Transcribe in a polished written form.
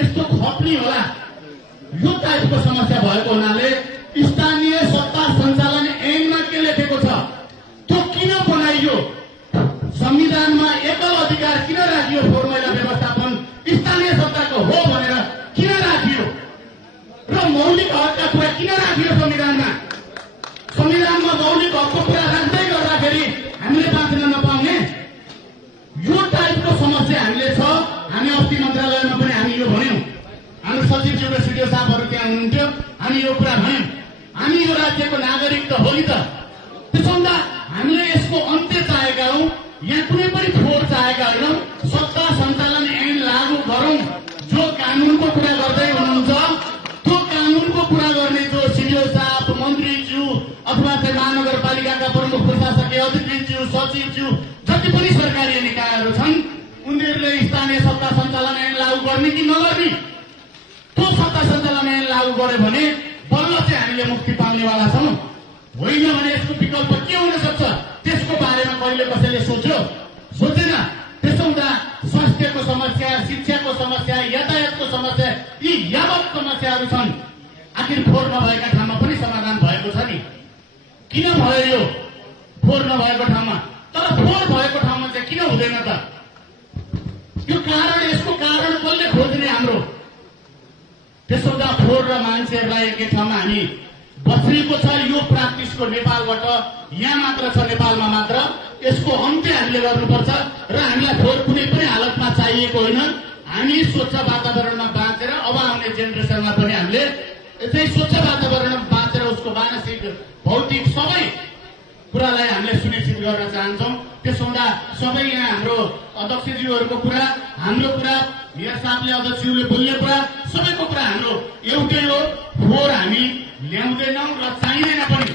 यस्तो खप्ने होला यो टाइपको समस्या भएको हुनाले स्थानीय सत्ता सञ्चालन ऐनमा के लेखेको छ त्यो किन बनाइयो, संविधानमा एकल अधिकार किन राखियो, फोहोर मैला व्यवस्थापन स्थानीय सत्ताको हो भनेर किन राखियो र मौलिक हकका कुरा किन राखियो संविधानमा। संविधानमा मौलिक हकको कुरा राख्दै गर्दाखेरि हामीले बाँच्न नपाउने यो टाइपको समस्या हामीले छ। हामी अस्ति मन्त्रालयमा पनि हामी यो भन्यौं, हाम्रो सचिवज्यू र सिडिओ साहबहरू त्यहाँ हुनुहुन्थ्यो, हामी यो कुरा भन्यौं, हामी यो राज्यको नागरिक त हो नि त, त्यसो हुँदा हामीले यसको अन्त्य चाहेका हौं, यहाँ कुनै पनि फोहोर चाहेका होइनौं। सत्ता सञ्चालन ऐन लागू गरौं। जो कानूनको कुरा गर्दै हुनुहुन्छ त्यो कानूनको कुरा गर्ने जो सिडिओ साहब, मन्त्रीज्यू अथवा चाहिँ महानगरपालिकाका प्रमुख प्रशासकीय अधिकृतज्यू, सचिवज्यू जति पनि सरकारी निकायहरू छन् उनीहरूले स्थानीय सत्ता सञ्चालन ऐन लागू गर्ने कि नगर्ने, त्यो सत्ता सञ्चालन ऐन लागू गर्यो भने बल्ल चाहिँ हामीले मुक्ति पाउनेवाला छौं। होइन भने यसको विकल्प के हुन सक्छ त्यसको बारेमा कहिले कसैले सोचेन। त्यसो हुँदा स्वास्थ्यको समस्या, शिक्षाको समस्या, यातायातको समस्या, यी यावत समस्याहरू छन्। आखिर फोहोर नभएका ठाउँमा पनि समाधान भएको छ नि, किन भयो यो फोहोर नभएको ठाउँमा? तर फोहोर भएको ठाउँमा चाहिँ किन हुँदैन त? यो कारण, यसको कारण कसले खोज्ने हाम्रो? त्यसो हुँदा फोहोर र मान्छेहरूलाई एकै ठाउँमा हामी बस्नेको छ। यो प्र्याक्टिसको नेपालबाट यहाँ मात्र छ, नेपालमा मात्र। यसको अन्त्य हामीले गर्नुपर्छ र हामीलाई फोहोर कुनै पनि हालतमा चाहिएको होइन। हामी स्वच्छ वातावरणमा बाँचेर अब आउने जेनेरेसनमा पनि हामीले यतै स्वच्छ वातावरणमा बाँचेर उसको मानसिक, भौतिक सबै कुरालाई हामीले सुनिश्चित गर्न चाहन्छौं। त्यसो हुँदा सबै यहाँ हाम्रो अध्यक्षज्यूहरूको कुरा, हाम्रो कुरा, मेयर साहबले अध्यक्षज्यूले बोल्ने कुरा, सबैको कुरा हाम्रो एउटै हो, फोहोर हामी ल्याउँदैनौं र चाहिँदैन पनि।